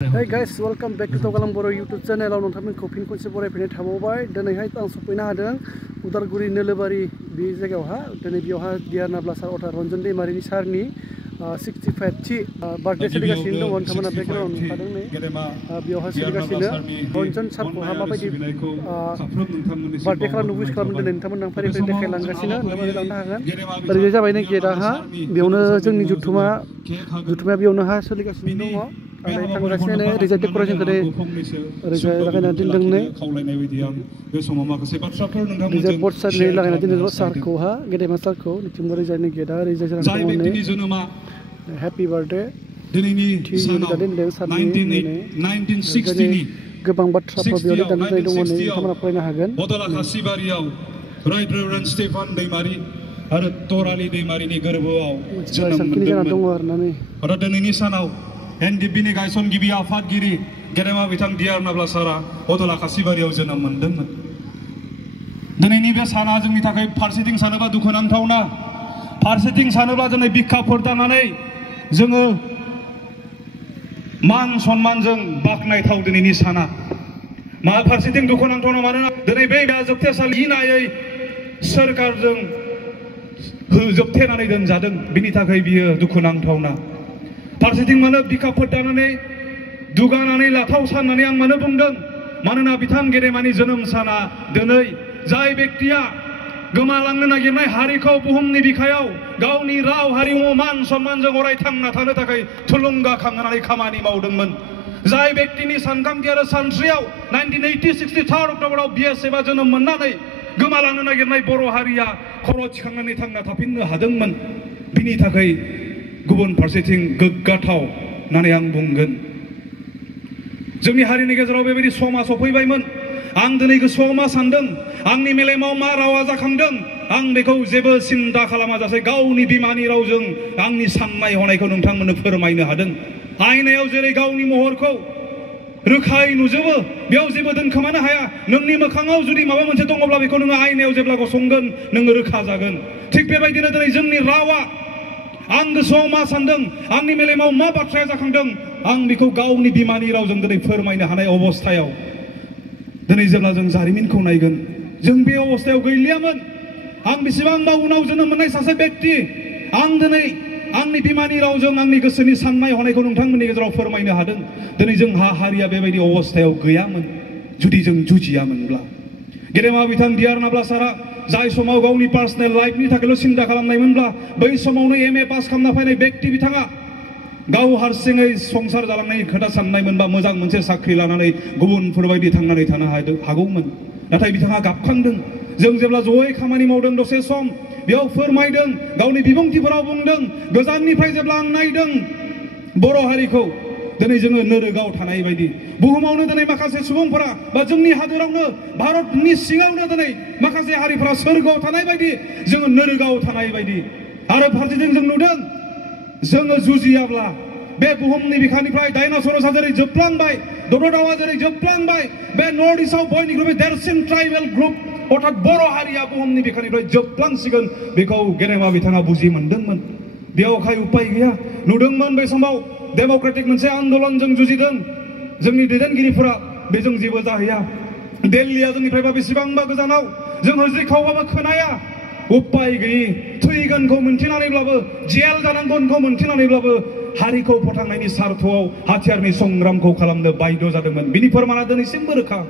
Hey guys, welcome back to Togalam Boro YouTube channel. Aw nontaminku fin konse baraयफैनाय थाबावबाय दिनैहाय आं सफैनो हादों उदालगुरि नोलोबारि बे जायगायावहा दिनै बेयावहा डिआर नाब्ला सार अथा रन्जन दैमारिनि सारनि 65 थि बार्थडे सोलिगासिनो दङ नोंथांमोना बेकग्राउन्ड नुखादों नै बेयावहा सोलिगासिनो रन्जन सारखौहा माबायदि बार्थडे खालामनो विश खालामदों दिनै नोंथांमोना फारि फारि देखायलांगासिनो नोंथांमोना लांनो हागोन ओरैनो जाबाय नै गेटआहा बेयावनो जोंनि जुथुमाया बेयावनोहा सोलिगासिनो दङ थांगासिनो ओरैजा डेक'रेसनखौ ओरैजा लागायना दोनदों नै ओरैजा बर्ड साइड लागायना दोनदों सारखौहा गेदेमा सारखौ निथिंबो ओरैजा नै गेटआ ओरैजा जानानै दङ नै हेपि बार्थडे दोनदों सारनि गोबां बाथ्राफोर बेयाव लिरनानै दङ नै नोंथांमोना फरायनो हागोन आरो तरालि दैमारिनि गोरबोआव जोनोम मोनदोंमोन आरो दिनैनि सानाव एनडिपिनि गायसनगिरि आफादगिरि गेदेमा बिथां डिआर नाब्ला सारा अदला खासिबारियाव जोनोम मोनदोंमोन दिनैनि बे साना जोंनि थाखाय फारसेथिं सानोबा दुखुनांथावना फारसेथिं सानोबा दिनै बिखाफोर दानानै जोङो मान सन्मानजों बाख्नायथाव दिनैनि साना मा फारसेथिं दुखुनांथावना मानोना दिनै बे जोबथेसालि नायै सोरखारजों जोबथेनानै दोनजादों बिनि थाखाय बियो दुखुनांथावना फारसेथिं मानो बिखाफोर दानानै दुगानानै लाथाव साननानै आं मानो बुंदों मानोना बिथां गेदेमानि जोनोम साना दिनै जाय बेक्तिया गोमालांनो नागिरनाय हारिखौ बुहुमनि बिखायाव गावनि राव हारिमु मान सन्मानजों अराय थांना थानो थाखाय थुलुंगाखांहोनानै खामानि मावदोंमोन जाय बेक्तिनि सानखांथि आरो सानस्रियाव 1980 3 अक्ट'बराव बिएसएफआ जोनोम मोननानै गोमालांनो नागिरनाय बर' हारिया खर' थिखांनानै थांना थाफिननो हादोंमोन बिनि थाखाय गुबुन फारसेथिं गोग्गाथाव होननानै आं बुंगोन जोंनि हारिनि गेजेराव बेबायदि समा सफैबायमोन आं दिनै गोसोआव मा सानदों आंनि मेलेमाव मा रावा जाखांदों आं बेखौ जेबो सिन्था खालामाजासे गावनि बिमानि रावजों आंनि साननाय हनायखौ नोंथांमोननो फोरमायनो हादों आयनायाव जेरै गावनि महरखौ रोखायै नुजोबो बेयाव जेबो दोनखोमानो हाया नोंनि मोखाङाव जुदि माबा मोनसे दङब्ला बेखौ नोङो आयनायाव जेब्ला गसंगोन नोङो रोखा जागोन थिग बेबायदिनो दिनै जोंनि रावा आं गोसोआव मा सानदों आंनि मेलेमाव मा बाथ्राया जाखांदों आं बेखौ गावनि बिमानि रावजों दिनै फोरमायनो हानाय अबस्थायाव दिनै जेब्ला जों जारिमिनखौ नायगोन जों बे अबस्थायाव गैलियामोन आं बेसेबांबा उनाव जोनोम मोननाय सासे बेक्ति आं दिनै आंनि बिमानि रावजों आंनि गोसोनि साननाय हनायखौ नोंथांमोननि गेजेराव फोरमायनो हादों दिनै जोंहा हारिया बेबायदि अबस्थायाव गैयामोन जुदि जों जुजियामोनब्ला गेदेमा बिथां डिआर नाब्ला सारा जाय समाव गावनि पार्सनेल लाइफनि थाखायल' सिन्था खालामनायमोनब्ला बै समावनो एमए पास खालामना फैनाय बेक्ति बिथाङा गाव हारसिङै संसार जालांनायनि खोथा साननायमोनबा मोजां मोनसे साख्रि लानानै गुबुनफोरबायदि थांनानै थानो हागौमोन नाथाय बिथाङा गाबखांदों जों जेब्ला जयै खामानि मावदों दसे सम बेयाव फोरमायदों गावनि बिबुंथिफोराव बुंदों गोजाननिफ्राय जेब्ला आं नायदों बर' हारिखौ दिनै जोङो नोरोगाव थानाय बायदि बुहुमावनो दिनै माखासे सुबुंफोरा बा जोंनि हादोरावनो भारतनि सिङावनो दिनै माखासे हारिफोरा सोरगोआव थानाय बायदि जोङो नोरोगाव थानाय बायदि आरो फारसेथिं जों नुदों जोङो जुजियाब्ला बे बुहुमनि बिखानिफ्राय डायनासरसा जेरै जोबलांबाय दरदावा जेरै जोबलांबाय बे नर्थ इस्टआव बयनिख्रुइबो देरसिन ट्राइबेल ग्रुप अर्थात बर' हारिया बुहुमनि बिखानिफ्राय जोबलांसिगोन बेखौ गेदेमा बिथाङा बुजि मोनदोंमोन बेयावहाय उपाय गैया नुदोंमोन बे समाव डेम'क्रेटिक मोनसे आन्दोलनजों जुजिदों जोंनि दैदेनगिरिफोरा बेजों जेबो जाहैया दिल्लीया जोंनिफ्रायबा बेसेबांबा गोजानाव जों हज्रिखावबाबो खोनाया उपाय गैयि थैगोनखौ मोनथिनानैब्लाबो जेल जानांगोनखौ मोनथिनानैब्लाबो हारिखौ फोथांनायनि सार्थआव हाथियारनि संग्रामखौ खालामनो बाध्य जादोंमोन बिनि फोरमाना दिनैसिमबो रोखा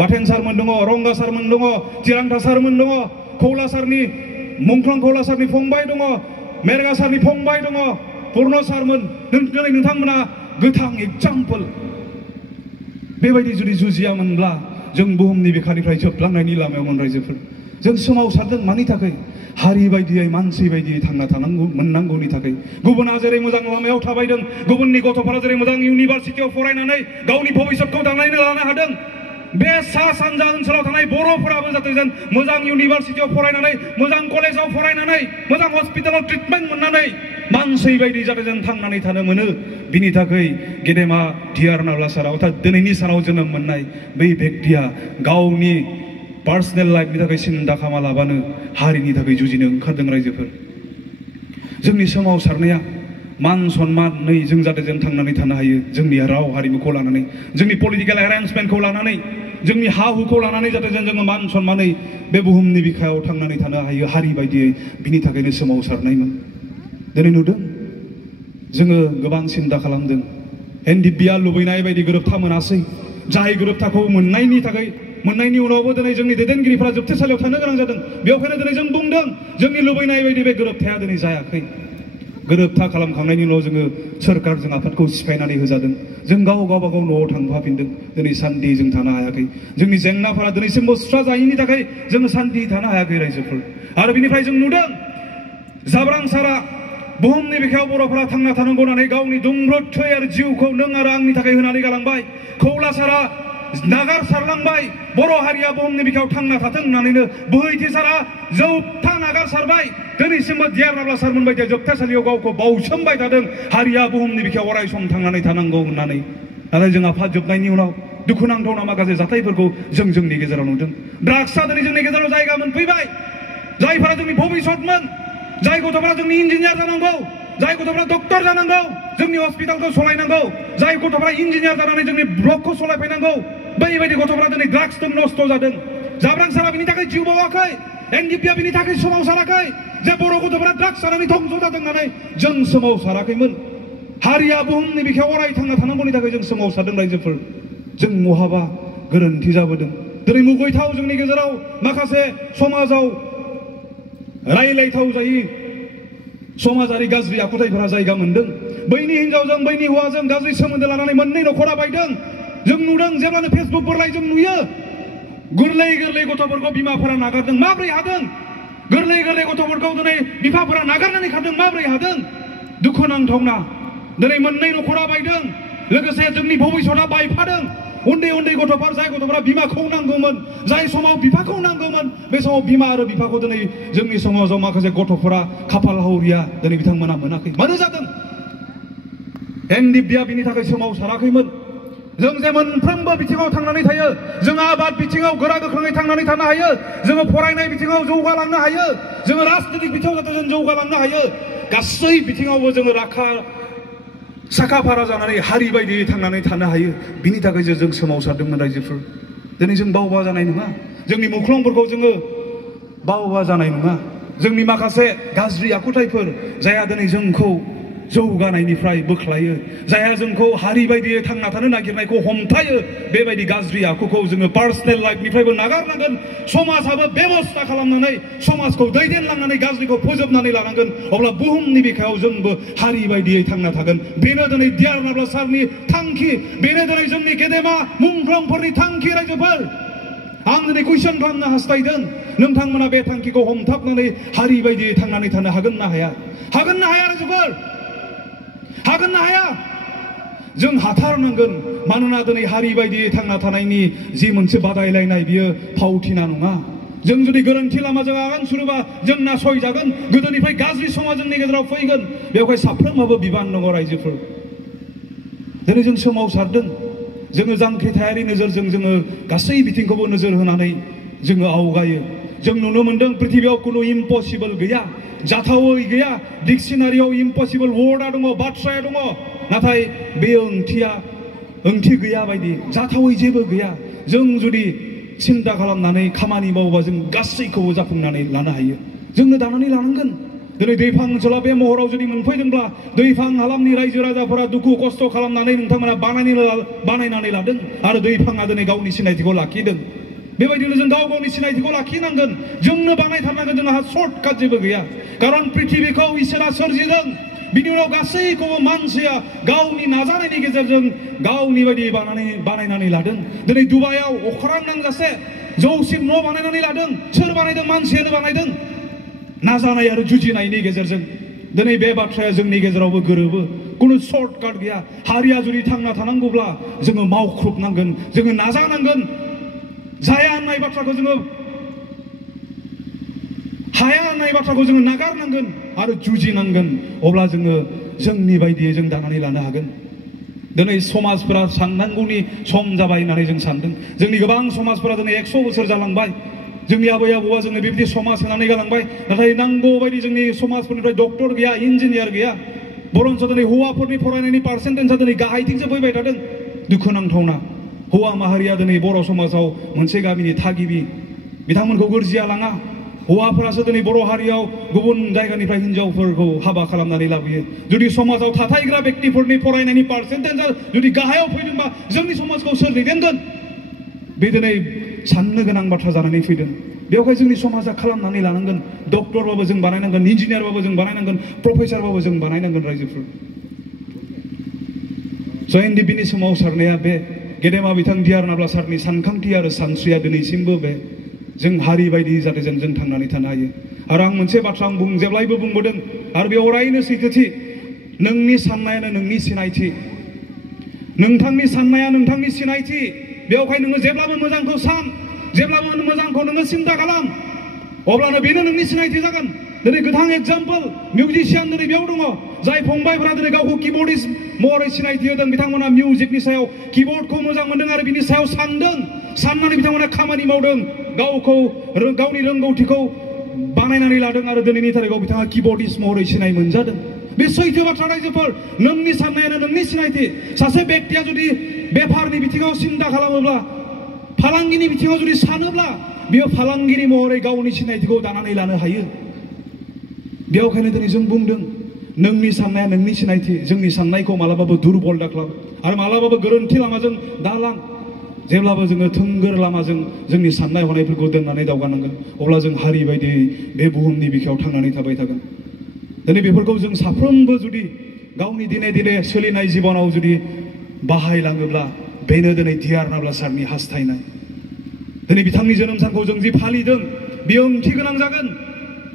बाथेन सारमोन दङ रंगा सारमोन दङ चिरांथा सारमोन दङ खौला सारनि मुंख्लं खौला सारनि फंबाय दङ मेरगा सारनि फंबाय दङ पूर्ण सारमोन दिनै नोंथांमोना गोथां एग्जाम्पल बेबायदि जुदि जुजियामोनब्ला जों बुहुमनि बिखानिफ्राय जोबलांनायनि लामायावमोन रायजोफोर जों सोमावसारदों मानि थाखाय हारि बायदियै मानसि बायदियै थांना थानांगौ मोननांगौनि थाखाय गुबुना जेरै मोजां लामायाव थाबायदों गुबुननि गथ'फोरा जेरै मोजां इउनिभारसिटियाव फरायनानै गावनि भबिष्यतखौ दानानै लानो हादों बे सा सानजा ओनसोलाव थानाय बर'फोराबो जाहाथे जों मोजां इउनिभारसिटियाव फरायनानै मोजां कलेजाव फरायनानै मोजां हस्पिटालाव ट्रिटमेन्ट मोननानै मानसि बायदि जाहाथे जों थांनानै थानो मोनो बिनि थाखाय गेदेमा डिआर नाब्ला सारा अर्थात दिनैनि सानाव जोनोम मोननाय बै बेक्तिया गावनि पार्सनेल लाइफनि थाखाय सिन्था खालामालाबानो हारिनि थाखाय जुजिनो ओंखारदों रायजोफोर जोंनि सोमावसारनाया मान सन्मानै जों जाहाथे जों थांनानै थानो हायो जोंनि राव हारिमुखौ लानानै जोंनि पलिटिकेल एरेन्जमेन्टखौ लानानै जोंनि हा हुखौ लानानै जाहाथे जोङो मान सन्मानै बे बुहुमनि बिखायाव थांनानै थानो हायो हारि बायदियै बिनि थाखायनो सोमावसारनायमोन दिनै नुदों जोङो गोबां सिन्ता खालामदों एनडिपिआ लुबैनाय बायदि गोरोबथा मोनासै जाय गोरोबथाखौ मोननायनि उनावबो दिनै जोंनि दैदेनगिरिफोरा जोबथेसालियाव थानो गोनां जादों बेवहायनो दिनै जों बुंदों जोंनि लुबैनाय बायदि बे गोरोबथाया दिनै जायाखै गोरोबथा खालामखांनायनि उनाव जोङो सोरखारजों आफादखौ सिफायनानै होजादों जों गावबा गाव न'आव थांफाफिनदों दिनै सान्थि जों थानो हायाखै जोंनि जेंनाफोरा दिनैसिमबो सुस्राजायैनि थाखाय जोङो सान्थि थानो हायाखै रायजोफोर आरो बिनिफ्राय जों नुदों जाब्रांसारा बुहुमनि बिखायाव बर'फोरा थांना थानांगौ होननानै गावनि दुंब्रुद थै आरो जिउखौ नों आरो आंनि थाखाय होनानै गालांबाय खौलासारा नागारसारलांबाय बर' हारिया बुहुमनि बिखायाव थांना थाथों होननानैनो बोहैथिसारा जोबथा नागारसारबाय दिनैसिमबो दियारनाब्ला सारमोन बायदि जोबथेसालियाव गावखौ बाउसोमबाय थादों हारिया बुहुमनि बिखायाव अराय सम थांनानै थानांगौ होननानै नाथाय जों आफाद जोबनायनि उनाव दुखुनांथावना माखासे जाथायफोरखौ जों जोंनि गेजेराव नुदों ड्राग्सआ दिनै जोंनि गेजेराव जायगा मोनफैबाय जायफोरा जोंनि भबिष्यतमोन जाय गथ'फोरा जोंनि इन्जिनियार जानांगौ जाय गथ'फोरा डक्टर जानांगौ जोंनि हस्पिटालखौ सलायनांगौ जाय गथ'फोरा इन्जिनियार जानानै जोंनि ब्लकखौ सलायफैनांगौ बैबायदि गथ'फोरा दिनै ड्राग्सजों नस्थ' जादों जाब्रांसारा बिनि थाखाय जिउ बावाखै एनडिपिआ बिनि थाखाय सोमावसाराखै जे बर' गथ'फोरा ड्राग्स जानानै धंस जादों होननानै जों सोमावसाराखैमोन हारिया बुहुमनि बिखायाव अराय थांना थानांगौनि थाखाय जों सोमावसारदों रायजोफोर जों बहाबा गोरोन्थि जाबोदों दिनै मुगैथाव जोंनि गेजेराव माखासे समाजाव रायलायथाव जायै समाजारि गाज्रि आखुथायफोरा जायगा मोनदों बैनि हिनजावजों बैनि हौवाजों गाज्रि सोमोन्दो लानानै मोननै न'खरा बायदों जों नुदों जेब्लानो फेसबुकफोरलाय जों नुयो गोरलै गोरलै गथ'फोरखौ बिमाफोरा नागारदों माब्रै हादों गोरलै गोरलै गथ'फोरखौ दिनै बिफाफोरा नागारनानै खारदों माब्रै हादों दुखुनांथावना दिनै मोननै न'खरा बायदों लोगोसे जोंनि भबिष्यतआ बायफादों उन्दै उन्दै गथ'फोर जाय गथ'फोरा बिमाखौ नांगौमोन जाय समाव बिफाखौ नांगौमोन बे समाव बिमा आरो बिफाखौ दिनै जोंनि समाजाव माखासे गथ'फोरा खाफाल हावरिया दिनै बिथांमोना मोनाखै मानो जादों एनडिपिआ बिनि थाखाय सोमावसाराखैमोन जों जे मोनफ्रोमबो बिथिङाव थांनानै थायो जों आबाद बिथिङाव गोरा गोख्रोङै थांनानै थानो हायो जोङो फरायनाय बिथिङाव जौगालांनो हायो जोङो राजनीतिक बिथिङाव जाहाथे जों जौगालांनो हायो गासै बिथिङावबो जोङो साखा फारा जानानै हारि बायदियै थांनानै थानो हायो बिनि थाखाय जों सोमावसारदोंमोन रायजोफोर दिनै जों बावबा जानाय नङा जोंनि मुख्लंफोरखौ जोङो बावबा जानाय नङा जोंनि माखासे गाज्रि आखुथायफोर जायहा दिनै जोंखौ जौगानायनिफ्राय बोख्लायो जायहा जोंखौ हारि बायदियै थांना थानो नागिरनायखौ हमथायो बेबायदि गाज्रि आखुखौ जोङो पार्सनेल लाइफनिफ्रायबो नागारनांगोन समाजाबो बेबस्था खालामनानै समाजखौ दैदेनलांनानै गाज्रिखौ फोजोबनानै लानांगोन अब्ला बुहुमनि बिखायाव जोंबो हारि बायदियै थांना थागोन बेनो दिनै दियारनाब्ला सारनि थांखि बेनो दिनै जोंनि गेदेमा मुंख्लंफोरनि थांखि रायजोफोर आं दिनै कुइसन खालामनो हास्थायदों नोंथांमोना बे थांखिखौ हमथाबनानै हारि बायदियै थांनानै थानो हागोन ना हाया रायजोफोर हागोन ना हाया जों हाथारनांगोन मानोना दिनै हारि बायदियै थांना थानायनि जि मोनसे बादायलायनाय बियो फावथिना नङा जों जुदि गोरोन्थि लामाजों आगान सुरोबा जों नासयजागोन गोदोनिफ्राय गाज्रि समा जोंनि गेजेराव फैगोन बेवहाय साफ्रोमहाबो बिबान दङ रायजोफोर दिनै जों सोमावसारदों जोङो जांख्रिथायारि नोजोरजों जोङो गासै बिथिंखौबो नोजोर होनानै जोङो आवगायो जों नुनो मोनदों पृथिबियाव कुनु इम्पसिबल गैया जाथावै गैया डिक्सनारियाव इम्पसिबल वर्डआ दङ बाथ्राया दङ नाथाय बे ओंथि गैया बायदि जाथावै जेबो गैया जों जुदि सिन्ता खालामनानै खामानि मावोबा जों गासैखौबो जाफुंनानै लानो हायो जोंनो दानानै लानांगोन दिनै दैफां ओनसोला बे महराव जुदि मोनफैदोंब्ला दैफां हालामनि रायजो राजाफोरा दुखु खस्थ' खालामनानै नोंथांमोना बानायनानै लादों आरो दैफाङा दिनै गावनि सिनायथिखौ लाखिदों बेबायदिनो जों गावनि सिनायथिखौ लाखिनांगोन जोंनो बानायथारनांगोन जोंहा सर्टकाट जेबो गैया खारन पृथिबिखौ इसोरा सोरजिदों बिनि उनाव गासैखौबो मानसिया गावनि नाजानायनि गेजेरजों गावनि बायदि बानायनानै लादों दिनै दुबाइयाव अख्रां नांजासे जौसिन न' बानायनानै लादों सोर बानायदों मानसियानो बानायदों नाजानाय आरो जुजिनायनि गेजेरजों दिनै बे बाथ्राया जोंनि गेजेरावबो गोरोबो कुनु सर्टकाट गैया हारिया जुदि थांना थानांगौब्ला जोङो मावख्रुबनांगोन जोङो नाजानांगोन जाया होननाय बाथ्राखौ जोङो हाया होननाय बाथ्राखौ जोङो नागारनांगोन आरो जुजिनांगोन अब्ला जोङो जोंनि बायदियै जों दानानै लानो हागोन दिनै समाजफोरा साननांगौनि सम जाबाय होननानै जों सानदों जोंनि गोबां समाजफोरा दिनै 100 बोसोर जालांबाय जोंनि आबै आबौआ जोंनो बेबायदि समाज होनानै गालांबाय नाथाय नांगौ बायदि जोंनि समाजफोरनिफ्राय डक्टर गैया इन्जिनियार गैया बरन्स दिनै हौवाफोरनि फरायनायनि पार्सेन्टेजआ दिनै गाहायथिंसो फैबाय थादों दुखुनांथावना हौवा माहारिया दिनै बर' समाजाव मोनसे गामिनि थागिबि बिथांमोनखौ गोरजिया लाङा हौवाफोरासो दिनै बर' हारियाव गुबुन जायगानिफ्राय हिनजावफोरखौ हाबा खालामनानै लाबोयो जुदि समाजाव थाथायग्रा व्यक्तिफोरनि फरायनायनि पार्सेन्टेजआ जुदि गाहायाव फैदोंबा जोंनि समाजखौ सोर दैदेनगोन बे दिनै साननो गोनां बाथ्रा जानानै फैदों बेवहाय जोंनि समाजा खालामनानै लानांगोन डक्टरबाबो जों बानायनांगोन इन्जिनियारबाबो जों बानायनांगोन प्रफेसारबाबो जों बानायनांगोन रायजोफोर जयेनदिबिनि सोमावसारनाया बे गेदेमा बिथां डिआर नाब्ला सारनि सानखांथि आरो सानस्रिया दिनैसिमबो बे जों हारि बायदि जाहाथे जों थांनानै थानो हायो आरो आं मोनसे बाथ्रा आं जेब्लायबो बुंबोदों आरो बे अरायनो सैथोथि नोंनि साननायानो नोंनि सिनायथि नोंथांनि साननाया नोंथांनि सिनायथि बेवहाय नोङो जेब्लाबो मोजांखौ सान जेब्लाबो मोजांखौ नोङो सिन्ता खालाम अब्लानो बेनो नोंनि सिनायथि जागोन दिनै गोथां एग्जाम्पल मिउजिशियान दिनै बेयाव दङ जाय फंबायफोरा दिनै गावखौ किबर्डिस्ट महरै सिनायथि होदों बिथांमोना मिउजिकनि सायाव किबर्डखौ मोजां मोनदों आरो बिनि सायाव साननानै बिथांमोना खामानि मावदों गावखौ गावनि रोंगौथिखौ बानायनानै लादों आरो दिनैनि थारिखआव बिथाङा किबर्डिस्ट महरै सिनाय मोनजादों बे सैथो बाथ्रा रायजोफोर नोंनि साननायानो नोंनि सिनायथि सासे व्यक्तिया जुदि बेफारनि बिथिङाव सिन्ता खालामोब्ला फालांगिनि बिथिङाव जुदि सानोब्ला बियो फालांगिरि महरै गावनि सिनायथिखौ दानानै लानो हायो बेवहायनो दिनै जों बुंदों नोंनि साननाया नोंनि सिनायथि जोंनि साननायखौ मालाबाबो दुरबल दाख्लाब आरो मालाबाबो गोरोन्थि लामाजों दालां जेब्लाबो जोङो थोंगोर लामाजों जोंनि साननाय हनायफोरखौ दोननानै दावगानांगोन अब्ला जों हारि बायदि बे बुहुमनि बिखायाव थांनानै थाबाय थागोन दिनै बेफोरखौ जों साफ्रोमबो जुदि गावनि दिने दिने सोलिनाय जिबनाव जुदि बाहायलाङोब्ला बेनो दिनै डिआर नाब्ला सारनि हास्थायनाय दिनै बिथांनि जोनोम सानखौ जों जि फालिदों बेयो ओंथि गोनां जागोन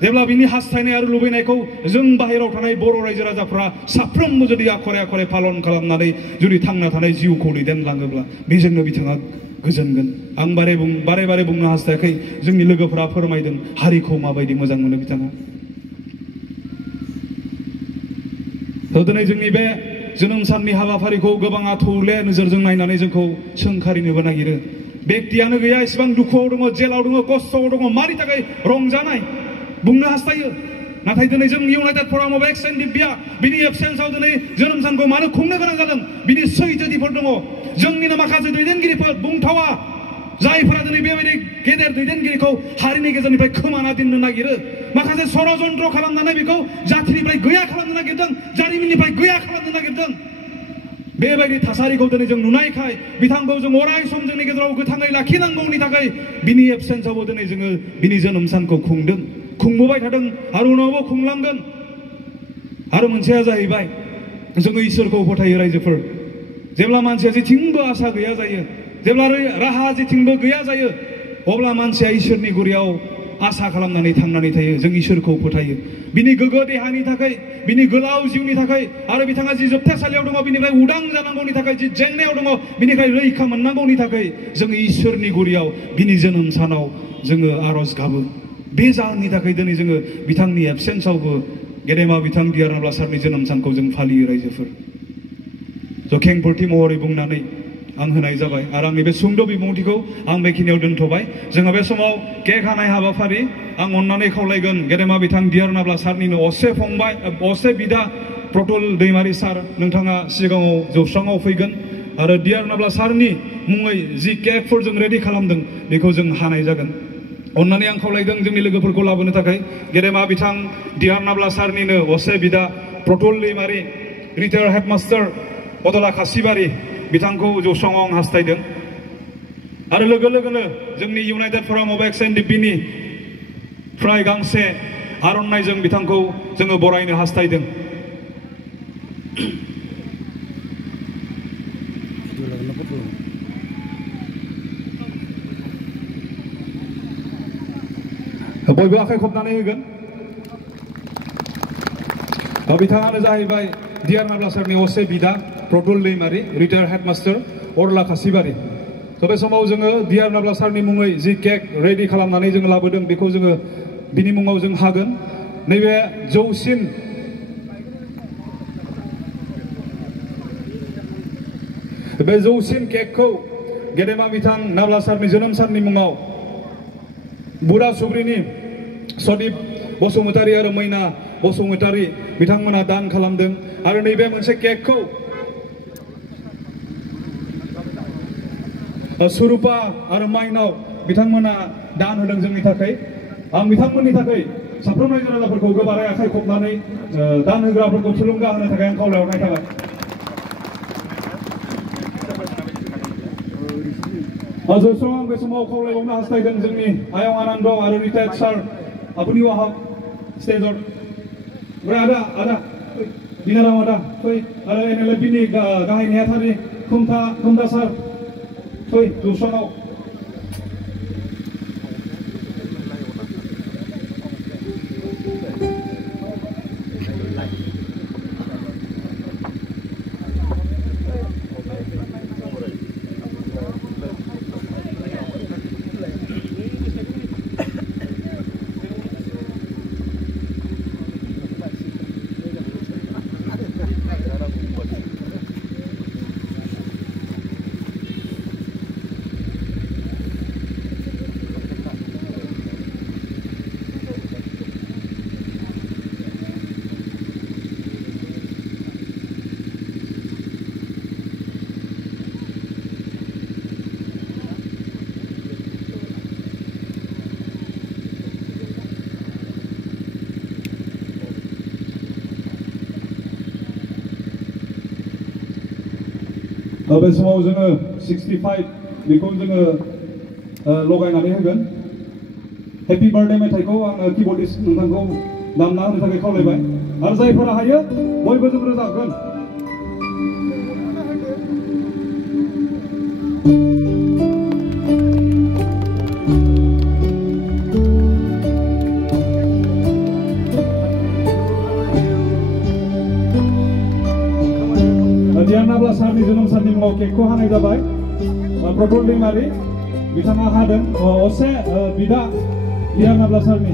जेब्ला बिनि हास्थायनाय आरो लुबैनायखौ जों बाहेरायाव थानाय बर' रायजो राजाफ्रा साफ्रोमबो जुदि आखरे आखरे पालन खालामनानै जुदि थांना थानाय जिउखौ दैदेनलाङोब्ला बेजोंनो बिथाङा गोजोनगोन आं बारे बारे बुंनो हास्थायाखै जोंनि लोगोफोरा फोरमायदों हारिखौ माबायदि मोजां मोनो बिथाङा दिनै जोंनि बे जोनोम साननि हाबाफारिखौ गोबाङा थौले नोजोरजों नायनानै जोंखौ सोंखारिनोबो नागिरो व्यक्तियानो गैया एसेबां दुखुआव दङ जेलाव दङ खस्थ'आव दङ मानि थाखाय रंजानाय बुंनो हास्थायो नाथाय दिनै जों United फराम of X and Dibya बिनि एबसेन्सआव दिनै जोनोम सानखौ मानो खुंनो गोनां जादों बिनि सैथोथिफोर दङ जोंनिनो माखासे दैदेनगिरिफोर बुंथावा जायफोरा दिनै बेबायदि गेदेर दैदेनगिरिखौ हारिनि गेजेरनिफ्राय खोमाना दोननो नागिरो माखासे षड़यन्त्र खालामनानै बेखौ जाथिनिफ्राय गैया खालामनो नागिरदों जारिमिननिफ्राय गैया खालामनो नागिरदों बेबायदि थासारिखौ दिनै जों नुनायखाय बिथांखौ जों अराय सम जोंनि गेजेराव गोथाङै लाखिनांगौनि थाखाय बिनि एबसेन्सआवबो दिनै जोङो बिनि जोनोम सानखौ खुंबोबाय थादों आरो उनावबो खुंलांगोन आरो मोनसेया जाहैबाय जोङो इसोरखौ फोथायो रायजोफोर जेब्ला मानसिया जेथिंबो आसा गैया जायो जेब्ला राहा जेथिंबो गैया जायो अब्ला मानसिया इसोरनि गुरियाव आसा खालामनानै थांनानै थायो जों इसोरखौ फोथायो बिनि गोग्गो देहानि थाखाय बिनि गोलाव जिउनि थाखाय आरो बिथाङा जि जोबथेसालियाव दङ बिनिफ्राय उदां जानांगौनि थाखाय जि जेंनायाव दङ बिनिफ्राय रैखा मोननांगौनि थाखाय जोङो इसोरनि गुरियाव बिनि जोनोम सानाव जोङो आरज गाबो बे जाहोननि थाखाय दिनै जोङो बिथांनि एबसेन्सआवबो गेदेमा बिथां डिआर नाब्ला सारनि जोनोम सानखौ जों फालियो रायजोफोर खेंफोरथि महरै बुंनानै आं होनाय जाबाय आरो आंनि बे सुंद' बिबुंथिखौ आं बेखिनियाव दोनथ'बाय जोंहा बे समाव केक हानाय हाबाफारि आं अननानै खावलायगोन गेदेमा बिथां डिआर नाब्ला सारनिनो असे बिदा प्रतुल दैमारि सार नोंथाङा सिगाङाव जौस्राङाव फैगोन आरो डिआर नाब्ला सारनि मुङै जि केकफोर जों रेडि खालामदों बेखौ जों हानाय जागोन अननानै आं खावलायदों जोंनि लोगोफोरखौ लाबोनो थाखाय गेदेमा बिथां डिआर नाब्ला सारनिनो असे बिदा प्रतुल दैमारि रिटायार्ड हेडमास्टार अदला खासिबारि बिथांखौ जौस्राङाव आं हास्थायदों आरो लोगो लोगोनो जोंनि इउनाइटेड फराम अफ एक्स एन्ड दिब्बिनि फ्राय गांसे आर'नाइजों बिथांखौ जोङो बरायनो हास्थायदों बयबो आखाइ खबनानै होगोन बिथाङानो जाहैबाय डिआर नाब्ला सारनि असे बिदा प्रतुल दैमारि रिटायार्ड हेडमास्टार अरला खासिबारि बे समाव जोङो डिआर नाब्ला सारनि मुङै जि केक रेडि खालामनानै जोङो लाबोदों बेखौ जोङो बिनि मुङाव जों हागोन नैबे जौसिन बे जौसिन केकखौ गेदेमा बिथां नाब्ला सारनि जोनोम साननि मुङाव बुरा सुब्रिनि सदीप बसुमतारी आरो मैना बसुमतारी बिथांमोना दान खालामदों आरो नैबे मोनसे केकखौ सुरुपा आरो माइनाव बिथांमोना दान होदों जोंनि थाखाय आं बिथांमोननि थाखाय साफ्रोम रायजो राजाफोरखौ गोबारै आखाइ खबनानै दान होग्राफोरखौ थुलुंगा होनो थाखाय आं खावलायहरनाय थाबाय जसो आं बे समाव खावलायबावनो हास्थायदों जोंनि आयं आनन्द आरो रिटायार्ड सार आपुनि वाहाब स्टेजर ओमफ्राय आदा बिनाराव आदा फै आरो NLFनि गाहाय नेहाथारि खुमथा सार फै जौस्राङाव बे समाव जोङो 65 बेखौ जोङो लगायनानै होगोन हेपि बार्थडे मेथाइखौ आङो कीबोर्डिस्ट नोंथांखौ दामना होनो थाखाय खावलायबाय आरो जायफोरा हायो बयबो जों रोजाबगोन Diana Blasarni जोनोम साननि मुङाव केकखौ हानाय जाबाय प्रफुल दैमारि बिथाङा हादों असे बिदा Diana Blasarni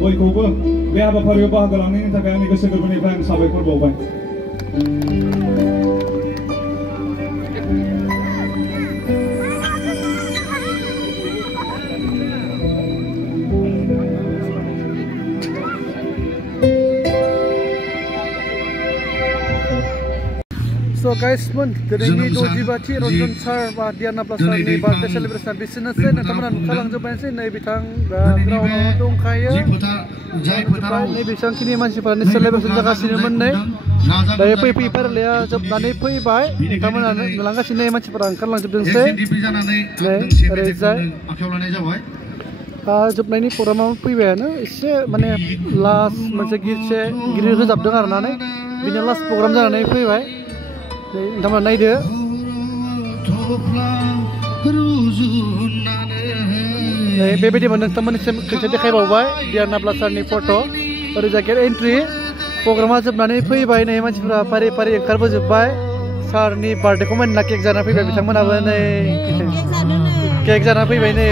बयखौबो बे हाबाफारियाव बाहागो लानायनि थाखाय आंनि गोसो गोरबोनिफ्राय आं साबायखर बावबाय So guys, दिनैनि 65थि रन्जन सार बा Diana Blasarni बार्थडे सेलिब्रेसन बिसोरनोसै नोंथांमोना नुखालांजोब्बायसै नै बिथां ग्राउन्डआव दंखायो नै बेसेबांखिनि मानसिफोरानो सेलिब्रेसन जागासिनोमोन नै दायो फैयै फारिलाइया जोबनानै फैबाय नोंथांमोना नुलांगासिनो मानसिफोरा ओंखारलांजोबदोंसै नै ओरैजाय जोबनायनि प्रग्रामाव फैबायानो एसे माने लास्ट मोनसे गिदिर रोजाबदों आरोना नै बिनि लास्ट प्रग्राम जानानै फैबाय नोंथांमोना नायदो बेबायदिबो नोंथांमोननिसिम खनसे देखायबावबाय Diana Blasarni फट' ओरैजाय गेट एन्ट्रि प्रग्रामा जोबनानै फैबाय नै मानसिफोरा फारि फारि ओंखारबोजोब्बाय सारनि बार्थडेखौ मानिना केक जाना फैबाय बिथांमोनाबो नै केक जाना फैबाय नै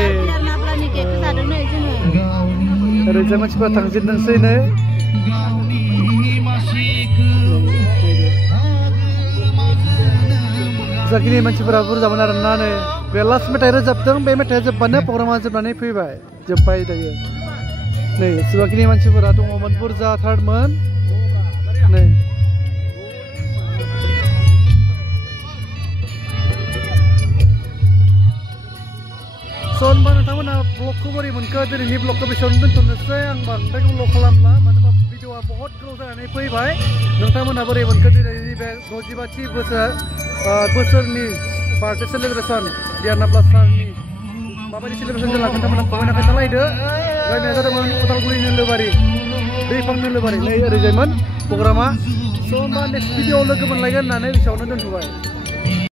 ओरैजाय मानसिफोरा थांजोबदोंसै नै जाखिनि मानसिफोरा बुरजामोन आरोना नै बे लास्ट मेथाइ रोजाबदों बे मेथाइया जोब्बानो प्रग्रामा जोबनानै फैबाय जोब्बाय दायो नै जेसेबांखिनि मानसिफोरा दङमोन बुरजाथारमोन नै स' होनबा नोंथांमोना ब्लगखौ बोरै मोनखो दिनैनि ब्लगखौ बेसेबां दोनथ'नोसै आं बांद्राय गोलाव खालामला मानो होनबा भिडिअआ बहुत गोलाव जानानै फैबाय नोंथांमोना बोरै मोनखो दिनैनि बे 65थि बोसोरनि बार्थडे सेलिब्रेसन Diana Blasarni माबायदि सेलिब्रेसन जालांगोन नोंथांमोना कमेन्टआव खोन्थालायदो रायनाया जादोंमोन उदालगुरि नोलोबारि दैफां नोलोबारि नै ओरैजायमोन प्रग्रामा स' होनबा नेक्स्ट भिडिअआव लोगो मोनलायगोन होननानै बेसेबावनो दोनथ'बाय